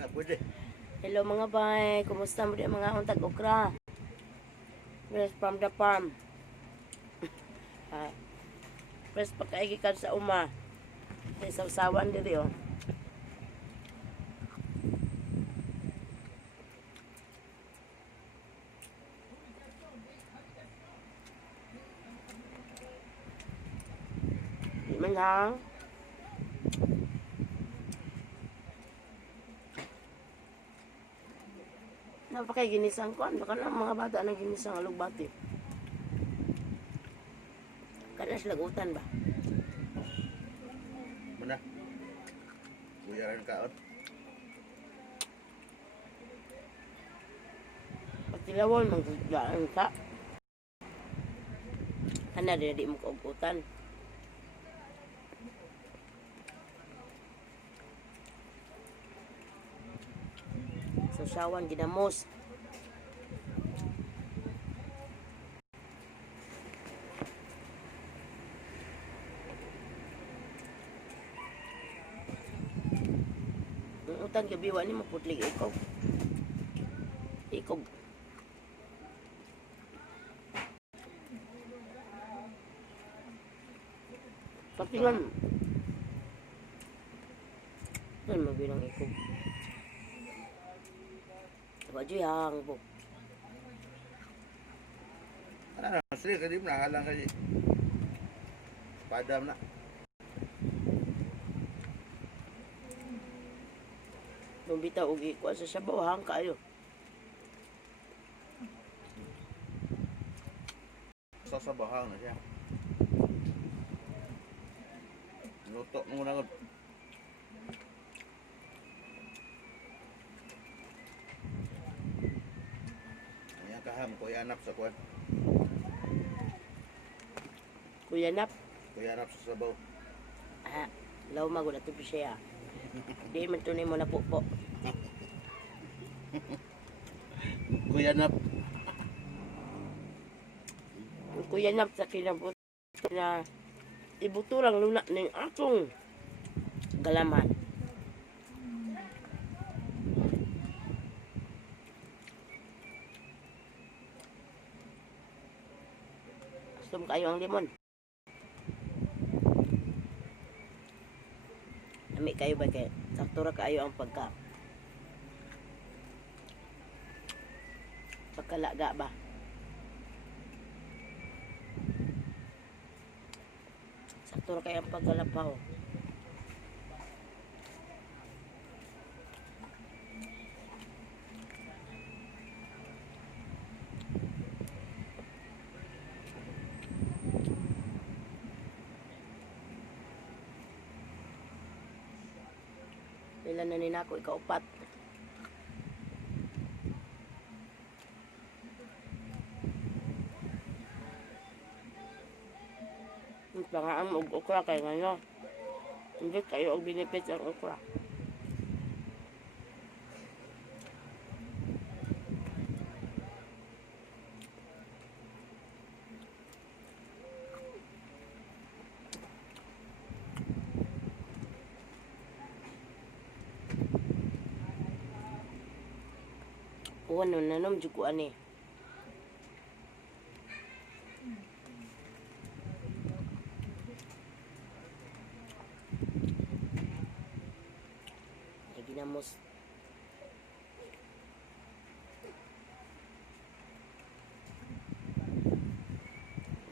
Nga pwede. Hello mga bay, kumusta mo din mga untag okra? Fresh from the farm. Fresh pagkaigikan sa uma. Sa usawan diri oh. Di man lang. Napakay ginisang ko. Baka lang mga bata na ginisang alugbati. Kanas lagutan ba? Mana? Buyaran kaon. Pagtilawon, magkudaan ka. Ana, di mo kaugutan. Sawan ginamos. Ang utang gabiwa ni maputlig ikog. Ikog. Patingan. Yan mabilang ikog. Wajud yang bu. Ano na, sila ka di mo nahalang ka di. Padam na. Numbita ugi ko sa sabaw hang kayo. Sasabahang na siya. Luto mo na. Kaham, kuya anap sa kuwan. Kuya nap. Kuya anap sa sabaw. Law magod ato siya. Di man tunay mo na po. Kuya anap. Kuya nap sa kinabot na ibuturang luna ng akong galaman. Gusto kayo ang limon. Nami kayo ba kay saktura kayo ang pagkalaga ba? Saktura kayo ang pagkalapaw. Ilan na ninako ikaupat. Ang pangaan og okra kay ngayon. Hindi kayo og binipit ang okra. Kuwan nun nanom juko ani. Ay ginamos.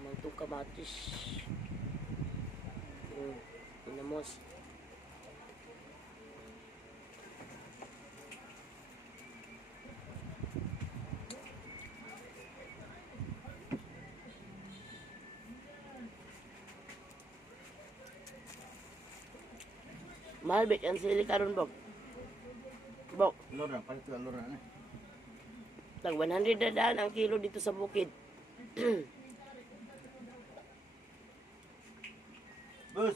Mantong kamatis. Ginamos. Mahal bet ang sili karon bok. Bok, Lora, palit ka lora na. tag 100 na daan ang kilo dito sa bukid. Bus,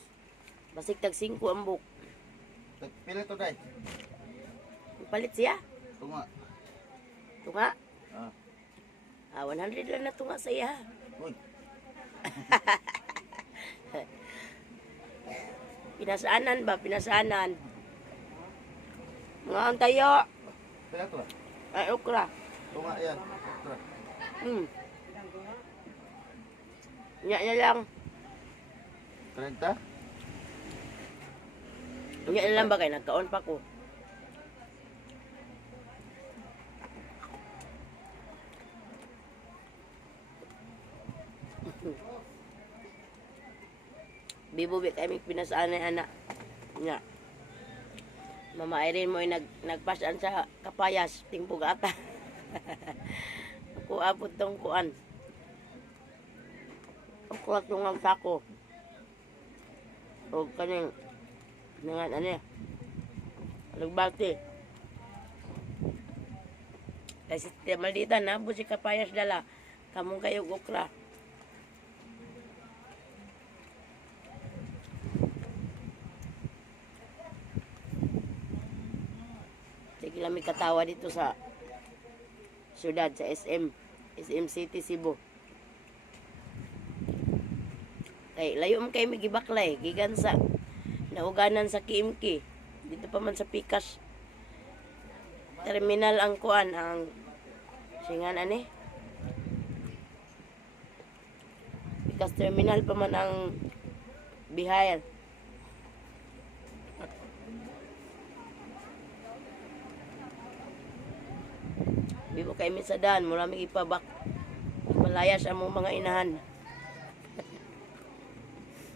Basig tag 5 ang buk. pila to day. Palit siya. Tunga. Tunga. 100 Ah, lang na tunga sa iya. uy. Pinasaanan ba? Pinasaanan. Mga ang tayo. Pila to? Ay, okra. Tunga yan. Okra. Nya lang. 30? Nya lang ba kayo? Nagkaon pa ko. Bibubi kami pinasaan na anak. Nya. Mama Irene mo ay nagpasan sa kapayas. Tingpog ata. Ako abot tong kuan. Ako tungang sako. O kaning nangan ano Alugbati. Kasi maldita na po si kapayas dala. Kamong kayo okra. Sige lang may katawa dito sa syudad, sa SM City, Cebu. Kay layo mo kayo may gibaklay, gigan sa nauganan sa Kimki. Dito pa man sa Pikas. Terminal ang kuan, ang singan ani? Pikas Terminal pa man ang Bihayal. Bibo kay min sa daan, mula may ipabak. Malayas ang mga inahan.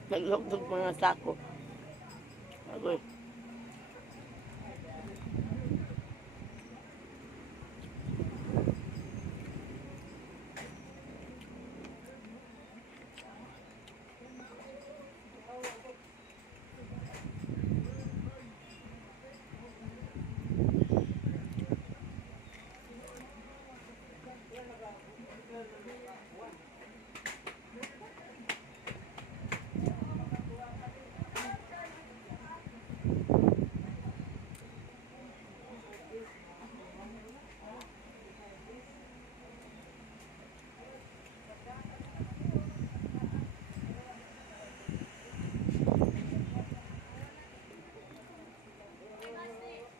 Naglugtog mga sako. Agoy.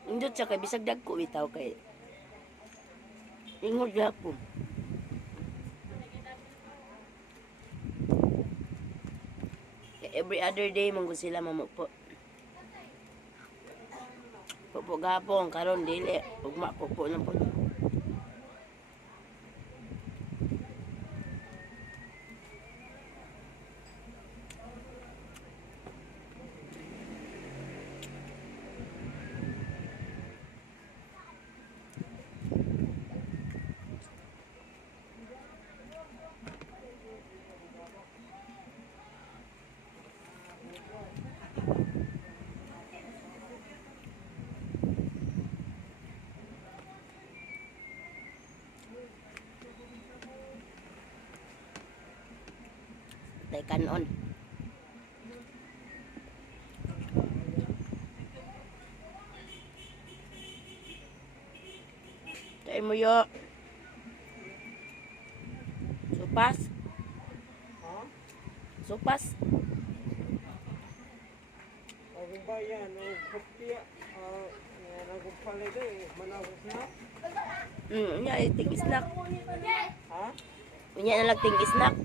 Indot siya kay bisag dagko bitaw kay ingod gyapon. Every other day manggo sila mamupo. Pupo gapon karon dili ugma pupo lang po. Tay kanon. Tay mo yo. Supas. Supas. Ang bayan, ang kopya, nagpapalit manawag na. Nya ting snack. Ha? Nya na lang ting snack.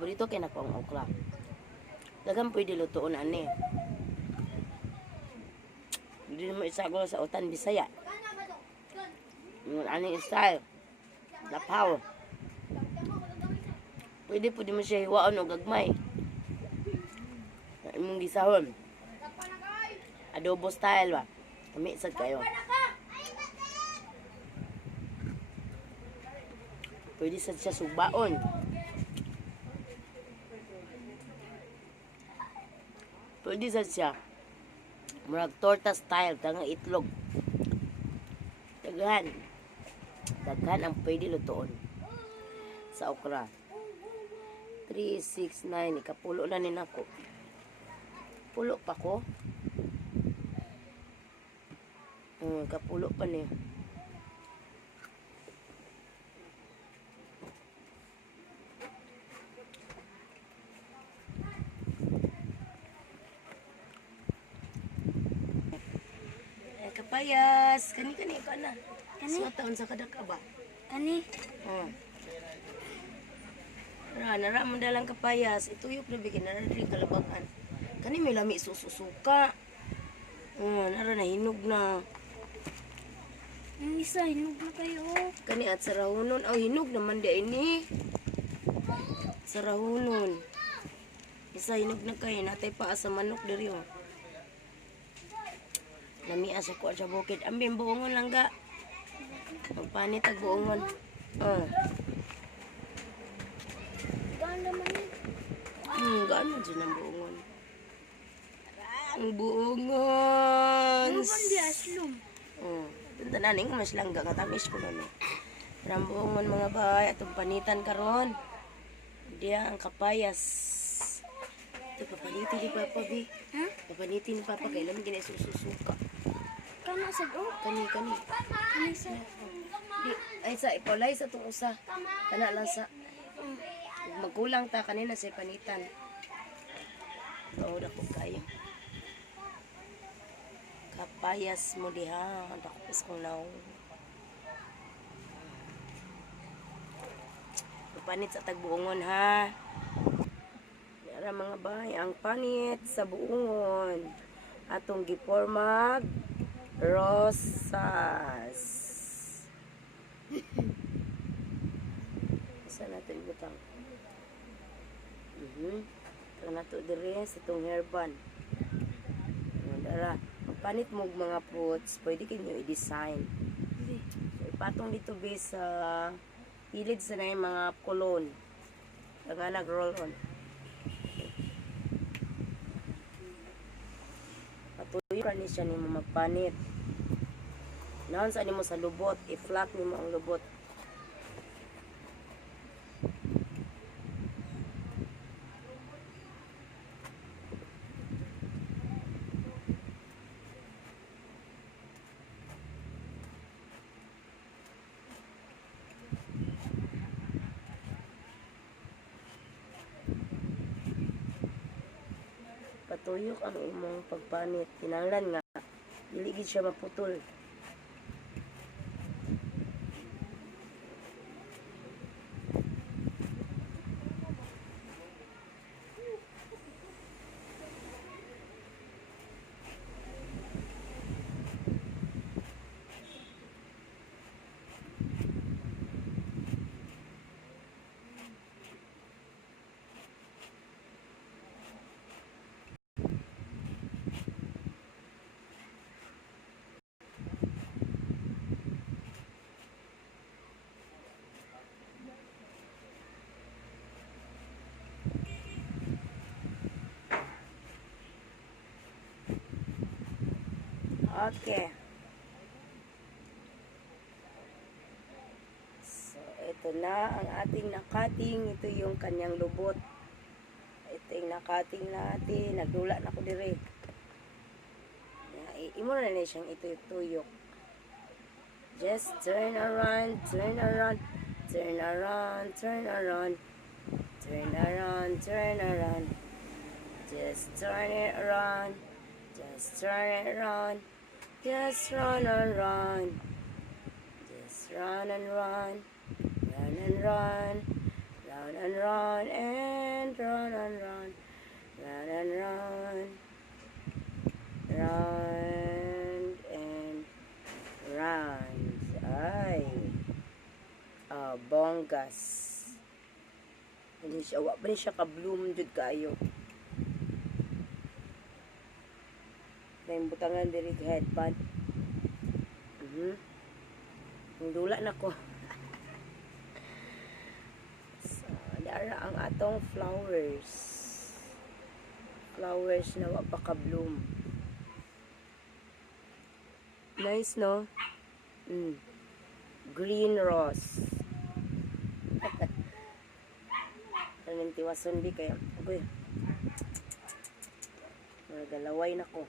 Paborito kay nako ang okra. Daghang pwede lutoon ani. Hindi mo isagol sa utan Bisaya. Yung ani style. Lapaw. Pwede po di mo siya hiwaon o gagmay. Imong gisahon. Adobo style ba? Kami sad kayo. Pwede sad siya subaon. Pwede sad siya. Murag torta style, tangang itlog. Daghan. Daghan ang pwede lutoon sa okra. 3, 6, 9. Ikapulo na ni nako. Pulo pa ko. Kapulo pa niya. Kapayas. Kani ka na. Sa taon sa kadaka ba? Kani? Nara mo dalang kapayas. Ituyok na bigyan. Nara rin kalabagan. Kani may lami sususuka. Nara na hinog na. Yung isa, hinog na kayo. Kani at sarahunon. Hinog naman di ini. Sarahunon. Isa hinog na kayo. Natay pa sa manok diri oh. Namias ako sa bukid. Ambing buongon lang ga. Magpanit ang buongon. Gaan naman yun. Gano'n dyan ang buongon. Ang buongon. Ano ba di aslum? Punta na ning mas langga. Katamis ko na no. Ang buongon mga bahay. Atong panitan karon. Diya ang kapayas. Ito papaniti ni Papa B. Ha? Papaniti ni Papa. Kailan ginay sususuka. Kana sa do? Kani. Kani sa... Di, ay sa ipolay sa itong usa. Kana lang sa... Magkulang ta kanina sa panitan. Oo, dako kayo. Kapayas mo diha. Dakopis kong naong. Panit sa tagbuongon ha. Yara mga bahay. Ang panit sa buongon. Atong gipormag rosas. Isa natin butang. Ito na ito dire sa itong hairban. Dara, magpanit mo mga fruits, pwede kayo i-design. So, ipatong dito base sa ilid sa na yung mga kulon. Nga nag-roll on. Patuloy ka ni siya ni mo magpanit. Naon sa mo sa lubot, i-flat ni mo ang lubot. Patuyok ang imong pagpanit. Kinahanglan nga dili gid siya maputol. Okay. So, ito na ang ating nakating. Ito yung kanyang lubot. Ito yung nakating natin. Nagdula na ko dire. Imo na na siyang ito yung tuyok. Just turn around, turn around, turn around, turn around, turn around, turn around. Just turn it around, just turn it around. Just run and run. Just run and run. Run and run. Run and run and run and run. Run and run. Run and run. Ay. Bonggas. Hindi siya, wak ba siya ka-bloom jud kayo. Yung butangan diri headband. Ang dula na ko. atong flowers. Flowers na wa pa ka-bloom. Nice, no? Green rose. Kanin tiwason di kaya. Uy. Nagalaway na ko.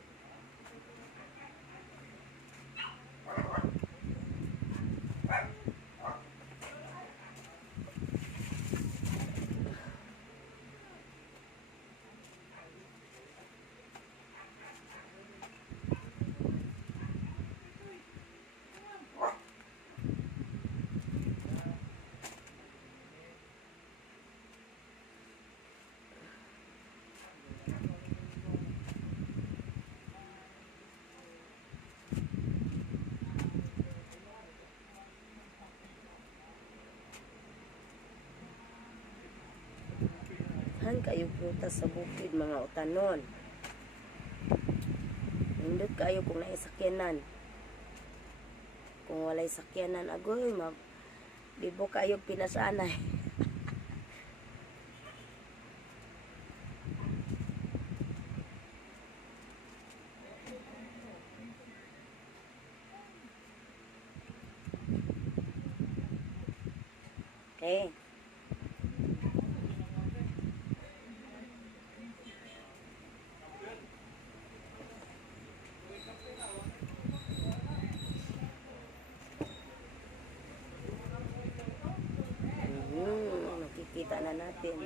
Han kayo prutas sa bukid mga utanon. Nindot kayo kung naisakyanan. Kung walay sakyanan, agoy, bibo kayo pinasanay. Okay. Nakikita na natin.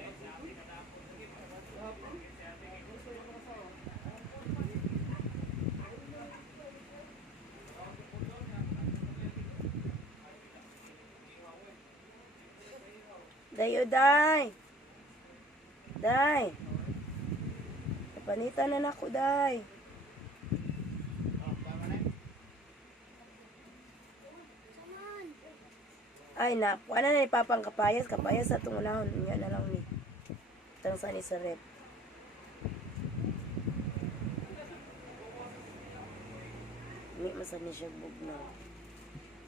Dayo, day. Day. Napanitan na nako, day. Ay, na. Ano na ni Papang kapayas? Kapayas sa itong unahon. Yan na lang ni. Itang sa ni sa rep. Hindi masan ni siya bugnaw.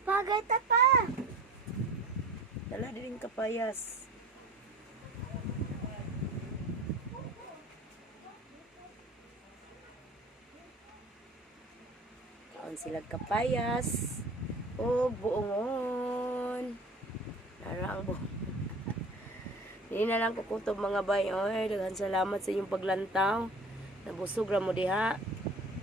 Pagay ta pa. Dala din kapayas. Kaon sila kapayas. O buongon. Nara ang buong. Hindi na lang kukutob mga bay. Oy, daghang salamat sa inyong paglantaw. Nabusog ra mo diha.